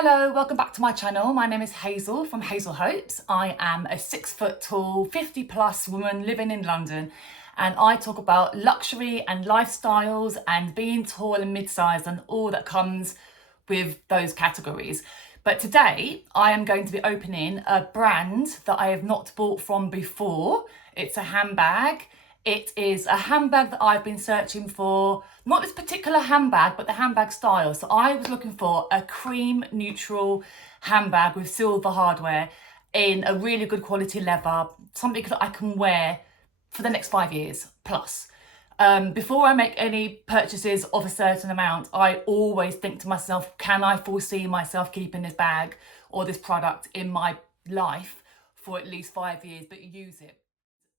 Hello, welcome back to my channel. My name is Hazel from Hazel Hopes. I am a 6 foot tall, 50 plus woman living in London, and I talk about luxury and lifestyles and being tall and mid-sized and all that comes with those categories. But today I am going to be opening a brand that I have not bought from before. It's a handbag. It is a handbag that I've been searching for, not this particular handbag, but the handbag style. So I was looking for a cream neutral handbag with silver hardware in a really good quality leather, something that I can wear for the next 5 years plus. Before I make any purchases of a certain amount, I always think to myself, can I foresee myself keeping this bag or this product in my life for at least 5 years, but use it?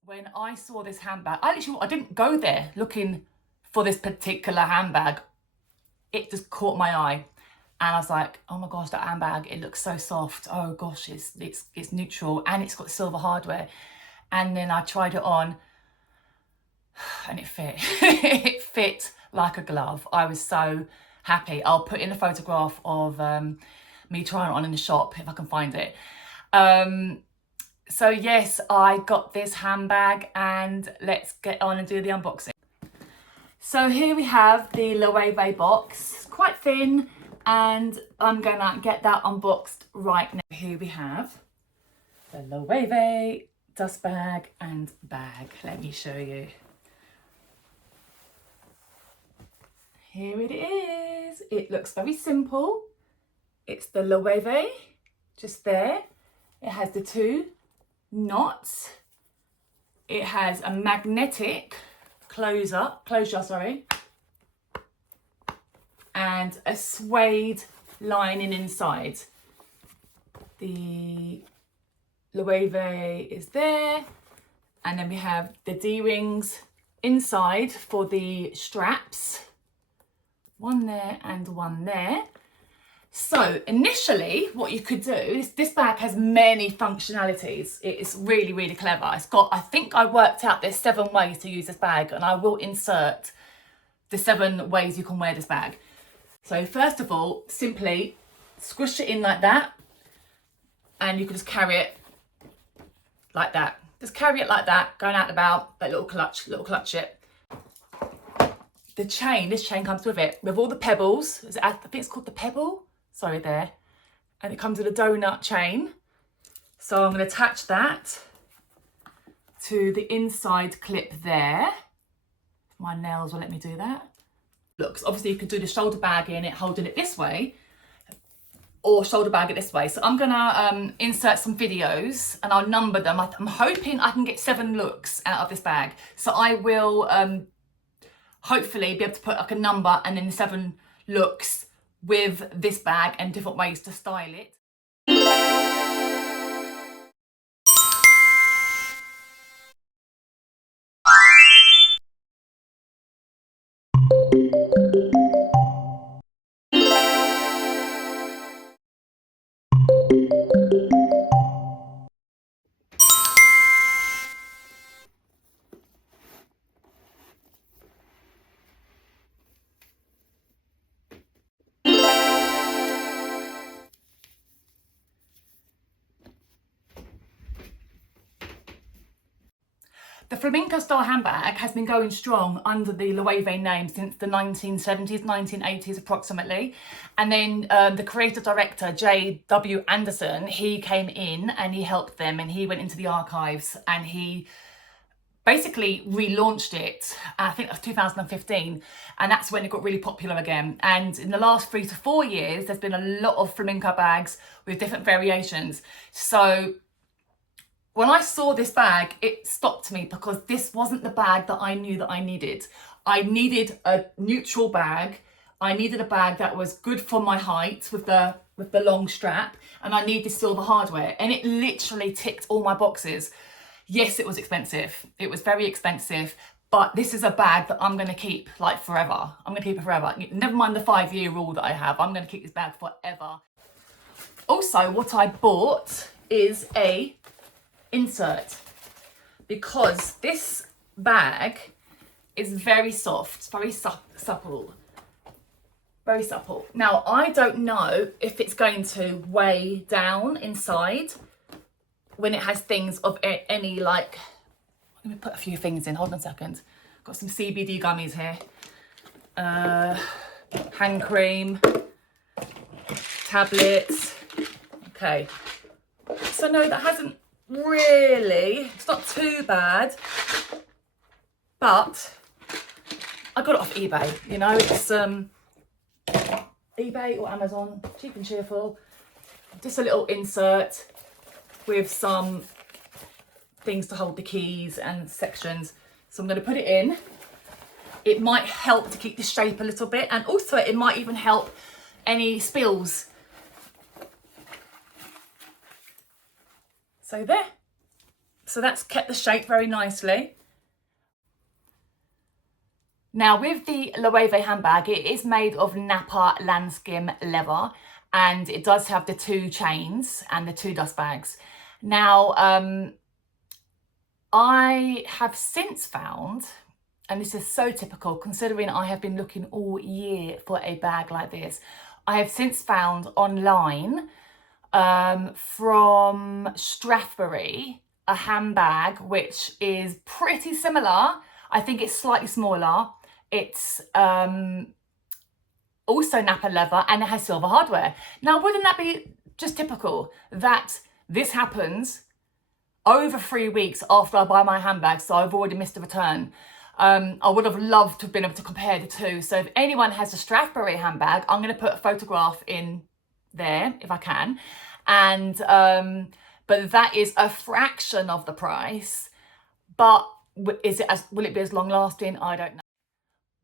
When I saw this handbag, I didn't go there looking for this particular handbag. It just caught my eye. And I was like, oh my gosh, that handbag, it looks so soft. Oh gosh, it's neutral and it's got silver hardware. And then I tried it on and it fit. It fit like a glove. I was so happy. I'll put in a photograph of me trying it on in the shop if I can find it. So yes, I got this handbag and let's get on and do the unboxing. So here we have the Loewe box. It's quite thin and I'm gonna get that unboxed right now. Here we have the Loewe dust bag and bag. Let me show you. Here it is. It looks very simple. It's the Loewe, just there. It has the two knots. It has a magnetic closure, and a suede lining inside. The Loewe is there, and then we have the D-rings inside for the straps. One there and one there. So initially what you could do is, this bag has many functionalities. It's really, really clever. It's got, I think I worked out there's 7 ways to use this bag, and I will insert the 7 ways you can wear this bag. So first of all, simply squish it in like that, and you can just carry it like that. Just carry it like that, going out and about, that little clutch it. The chain, this chain comes with it, with all the pebbles. I think it's called the pebble. Sorry, there. And it comes with a donut chain. So I'm going to attach that to the inside clip there. My nails will let me do that. Look, obviously you could do the shoulder bag in it, holding it this way, or shoulder bag it this way. So I'm going to insert some videos and I'll number them. I'm hoping I can get 7 looks out of this bag. So I will hopefully be able to put like a number and then 7 looks with this bag and different ways to style it. The flamenco style handbag has been going strong under the Loewe name since the 1970s, 1980s approximately. And then the creative director, J.W. Anderson, he came in and he helped them, and he went into the archives and he basically relaunched it. I think that's 2015, and that's when it got really popular again. And in the last 3 to 4 years, there's been a lot of flamenco bags with different variations. So when I saw this bag, it stopped me, because this wasn't the bag that I knew that I needed. I needed a neutral bag. I needed a bag that was good for my height with the long strap, and I needed silver hardware, and it literally ticked all my boxes. Yes, it was expensive. It was very expensive, but this is a bag that I'm going to keep like forever. I'm going to keep it forever. Never mind the 5-year rule that I have. I'm going to keep this bag forever. Also, what I bought is a insert, because this bag is very soft, very supple, very supple. Now, I don't know if it's going to weigh down inside when it has things of any, like, let me put a few things in, hold on a second. Got some CBD gummies here. Hand cream, tablets. Okay. So no, that hasn't really, it's not too bad, but I got it off eBay, you know, it's eBay or Amazon, cheap and cheerful. Just a little insert with some things to hold the keys and sections. So I'm going to put it in. It might help to keep the shape a little bit, and also it might even help any spills. So there. So that's kept the shape very nicely. Now with the Loewe handbag, it is made of nappa lambskin leather, and it does have the 2 chains and the 2 dust bags. Now, I have since found, and this is so typical considering I have been looking all year for a bag like this, I have since found online from Strathbury a handbag which is pretty similar. I think it's slightly smaller. It's also nappa leather, and it has silver hardware. Now, wouldn't that be just typical that this happens over 3 weeks after I buy my handbag, so I've already missed a return? I would have loved to have been able to compare the two. So if anyone has a Strathbury handbag, I'm going to put a photograph in there if I can. And but that is a fraction of the price. But will it be as long lasting? I don't know.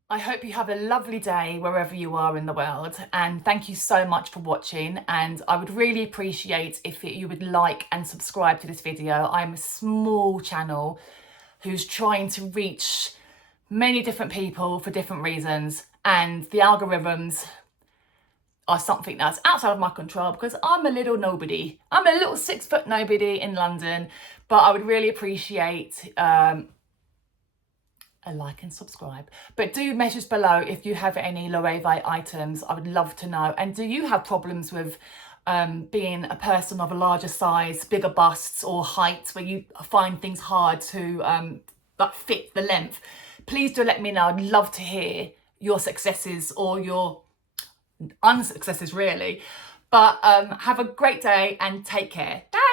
I hope you have a lovely day wherever you are in the world, and thank you so much for watching, and I would really appreciate if you would like and subscribe to this video. I'm a small channel who's trying to reach many different people for different reasons, and the algorithms are something that's outside of my control because I'm a little nobody. I'm a little 6 foot nobody in London, but I would really appreciate a like and subscribe. But do message below if you have any Loewe items. I would love to know. And do you have problems with being a person of a larger size, bigger busts or heights, where you find things hard to fit the length? Please do let me know. I'd love to hear your successes or your unsuccesses, really. But have a great day and take care. Bye.